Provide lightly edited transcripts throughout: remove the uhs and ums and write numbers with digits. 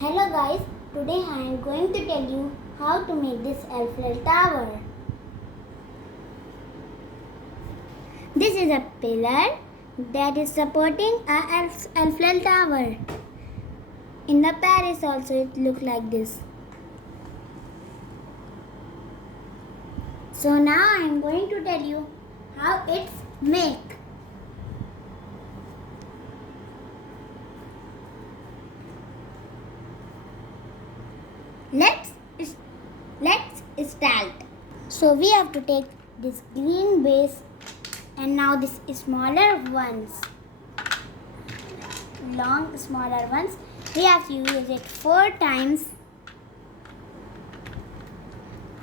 Hello guys, today I am going to tell you how to make this Eiffel Tower. This is a pillar that is supporting a Eiffel Tower. In the Paris also it look like this. So now I am going to tell you how it's make. Let's start. So we have to take this green base and now this smaller ones, long smaller ones, we have to use it 4 times.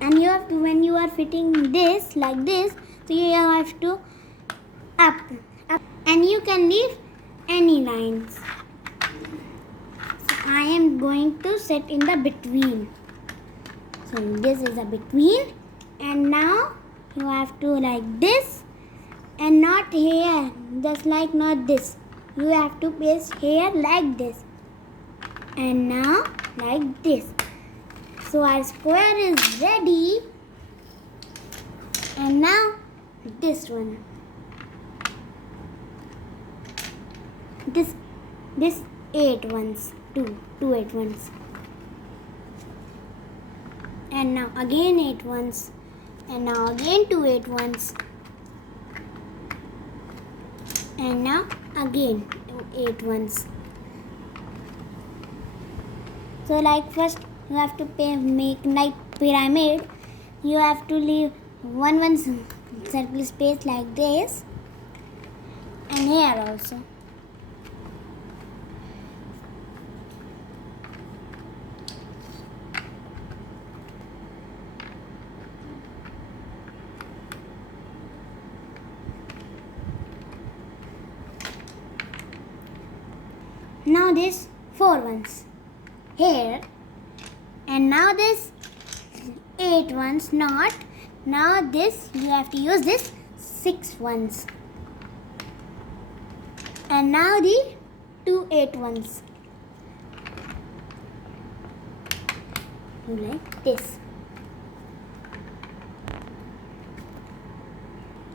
And you have to, when you are fitting this like this, so you have to up, and you can leave any lines. So I am going to set in the between. So this is a between, and now you have to like this and not here, just like not this. You have to paste here like this and now like this. So our square is ready, and now this one, this 8 ones, two 8 ones, and now again 8 ones, and now again 2 8 ones, and now again 8 ones. So like first you have to make like pyramid. You have to leave one circle space like this, and here also. Now this 4 ones here, and now this 8 ones not. Now this you have to use this 6 ones, and now the 2 8 ones, like this.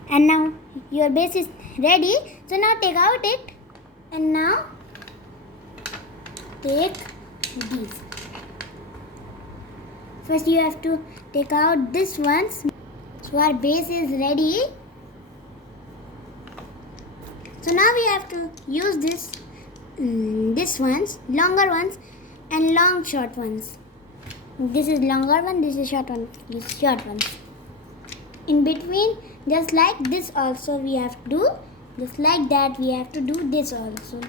And now your base is ready. So now take out it, and now take these. First you have to take out this ones. So our base is ready. So now we have to use this ones, longer ones and long short ones. This is longer one, this is short one, this is short ones. In between, just like this also we have to do, just like that we have to do this also.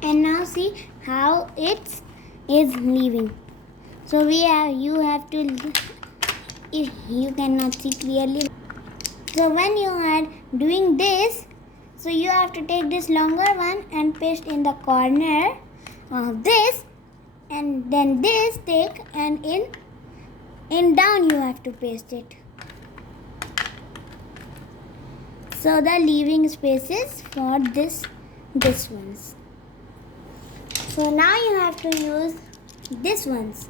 And now see how it is leaving. So you have to, if you cannot see clearly. So when you are doing this, so you have to take this longer one and paste in the corner of this, and then this take, and in down you have to paste it. So the leaving spaces for this ones. So now you have to use this ones.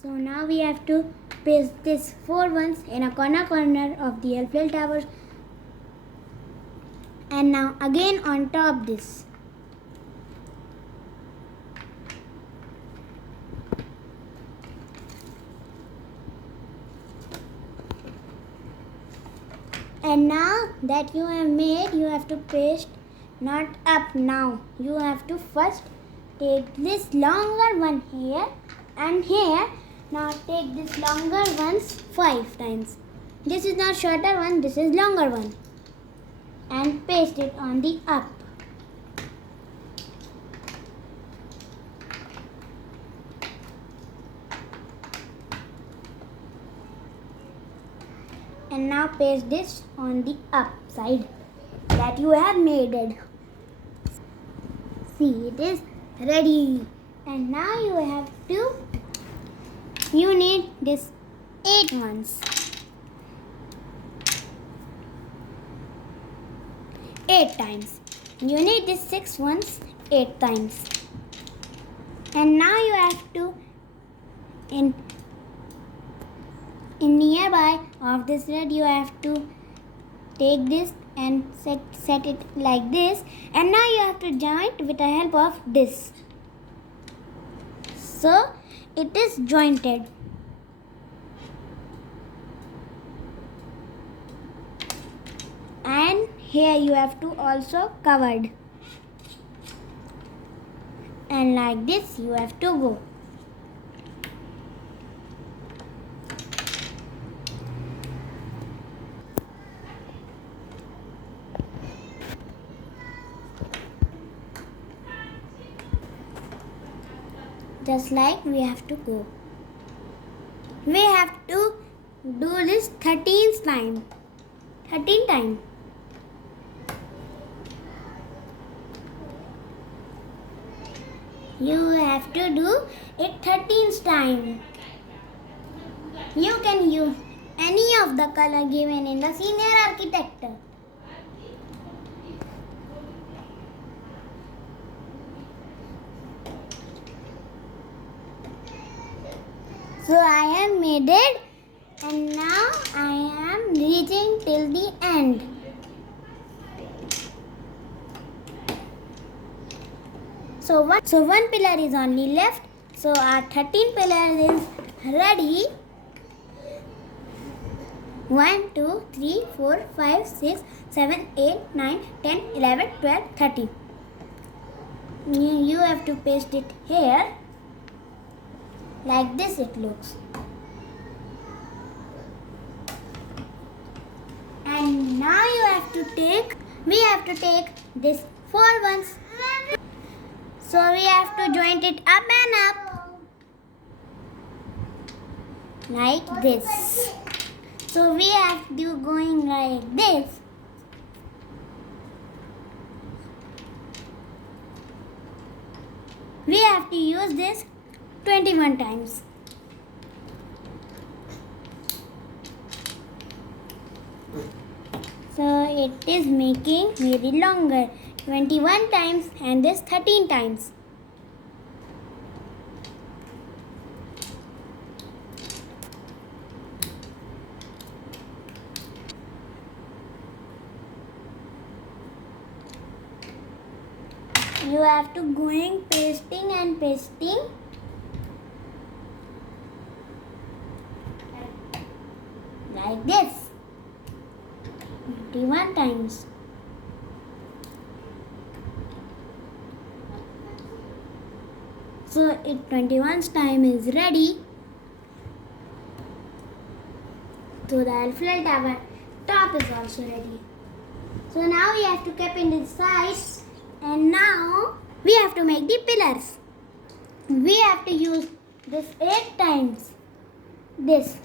So now we have to paste this 4 ones in a corner of the Eiffel Tower, and now again on top this. And now that you have made, you have to paste not up now. You have to first take this longer one here and here. Now take this longer ones 5 times. This is not shorter one, this is longer one. And paste it on the up. And now paste this on the up side. that you have made it. See, it is ready. And now you need this 8 ones. 8 times. You need this 6 ones 8 times. And now you have to in nearby of this red you have to take this and set it like this, and now you have to join it with the help of this. So it is jointed. And here you have to also covered. And like this you have to go. Just like we have to go. We have to do this 13th time. 13 times. You have to do it 13th time. You can use any of the color given in the senior architect. So I have made it, and now I am reaching till the end. So one pillar is only left. So our 13 pillar is ready. 1, 2, 3, 4, 5, 6, 7, 8, 9, 10, 11, 12, 13. You have to paste it here. Like this it looks. And now we have to take this 4 ones. So we have to join it up and up. Like this. So we have to going like this. We have to use this 21 times. So it is making very longer. 21 times and this 13 times. You have to going pasting and pasting. Like this. 21 times. So it 21 time is ready. So the Eiffel Tower top is also ready. So now we have to keep in the sides, and now we have to make the pillars. We have to use this 8 times. This.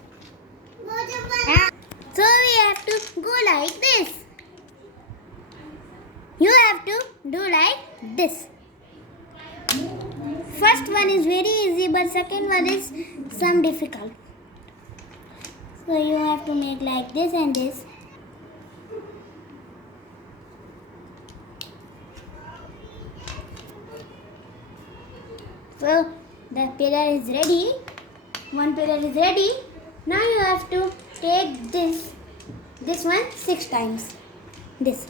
So we have to go like this. You have to do like this. First one is very easy, but second one is some difficult. So you have to make like this and this. So the pillar is ready. One pillar is ready. Now you have to take this one 6 times. This.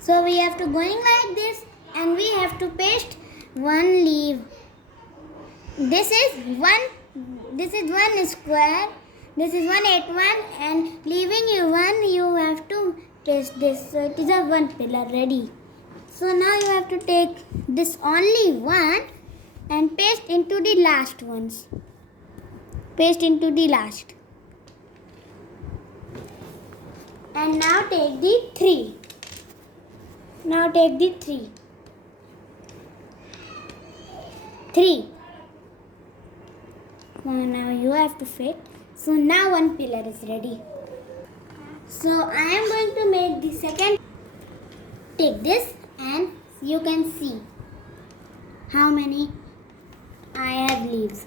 So we have to going like this, and we have to paste one leaf. This is one square. This is 181, and leaving you have to paste this. So it is a one pillar ready. So now you have to take this only one and paste into the last ones. Paste into the last. And now take the 3. Now take the 3. 3. So now you have to fit. So now one pillar is ready. So I am going to make the second. Take this and you can see how many I have leaves.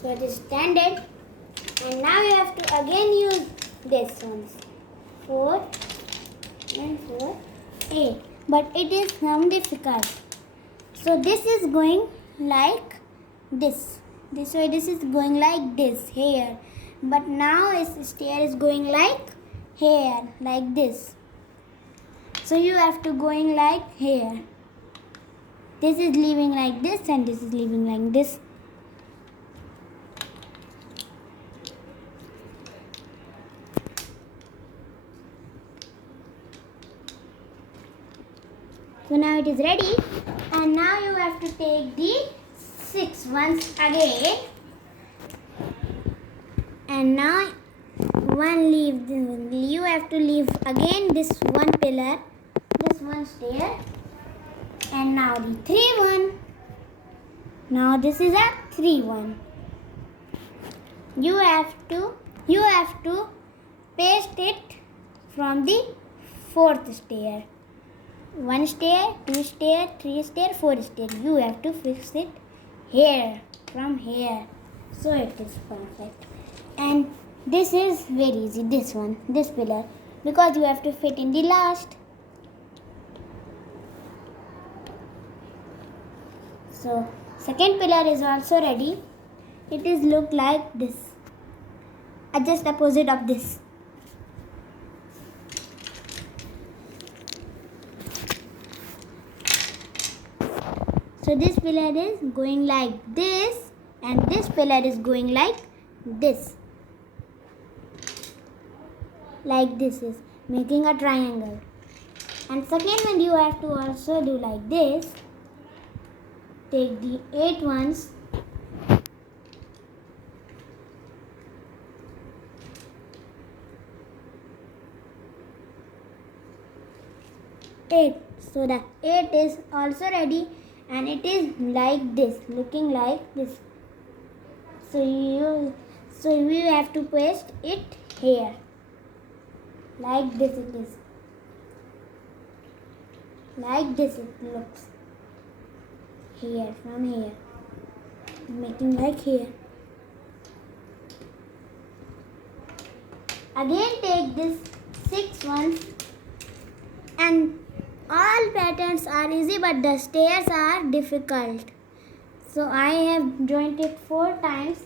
So it is standard, and now you have to again use this ones. 4 and 4, 8. But it is some difficult. So this is going like this. This way this is going like this here. But now this stair is going like here, like this. So you have to going like here. This is leaving like this and this is leaving like this. So now it is ready, and now you have to take the 6 ones again, and now you have to leave again this one pillar, this one stair, and now the 3 one. Now this is a 3 one. You have to paste it from the 4th stair. 1 stair, 2 stair, 3 stair, 4 stair. You have to fix it here, from here. So it is perfect. And this is very easy, this one, this pillar. Because you have to fit in the last. So second pillar is also ready. It is look like this. Just opposite of this. So this pillar is going like this, and this pillar is going like this. Like this is making a triangle. And second one you have to also do like this. Take the 8 ones. So the 8 is also ready. And it is like this, looking like this. So you have to paste it here. Like this it is. Like this it looks. Here, from here. Making like here. Again take this 6 ones, and all patterns are easy, but the stairs are difficult. So I have joined it 4 times,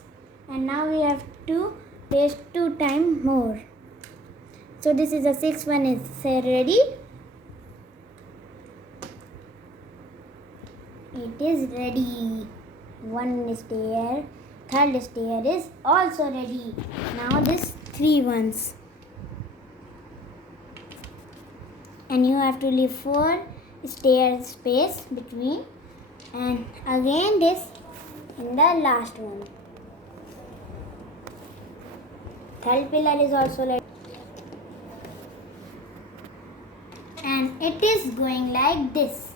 and now we have to paste 2 times more. So this is the 6th one is ready. It is ready. 1 stair, 3rd stair is also ready. Now this 3 ones. And you have to leave 4 stair space between, and again this in the last one. 3rd pillar is also ready, and it is going like this,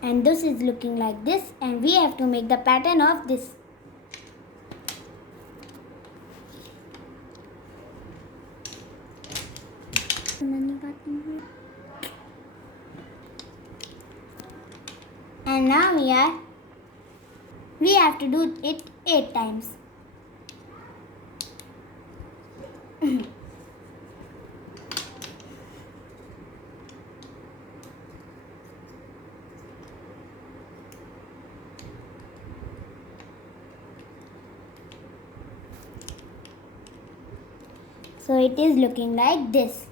and this is looking like this, and we have to make the pattern of this. And now we have to do it 8 times. So it is looking like this.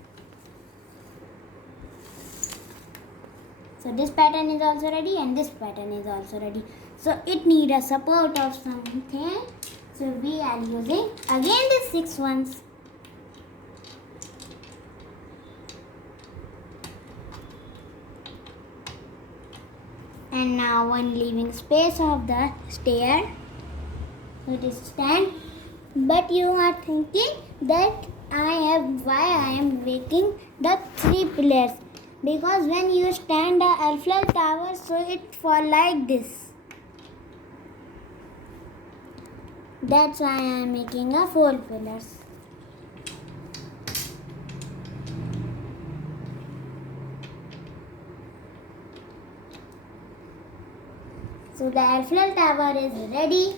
So this pattern is also ready, and this pattern is also ready. So it needs a support of something. So we are using again the 6 ones. And now one leaving space of the stair. So it is stand. But you are thinking that why I am making the 3 pillars, because when you stand the Eiffel Tower, so it fall like this. That's why I am making a 4 pillars. So the Eiffel Tower is ready.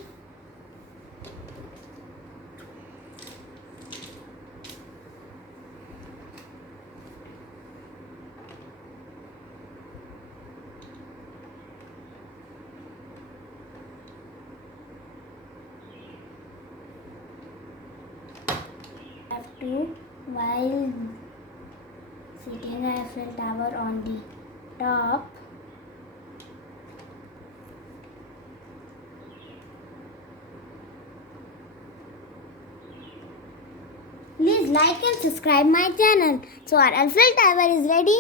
Have to, while sitting the Eiffel Tower on the top, please like and subscribe my channel. So our Eiffel Tower is ready.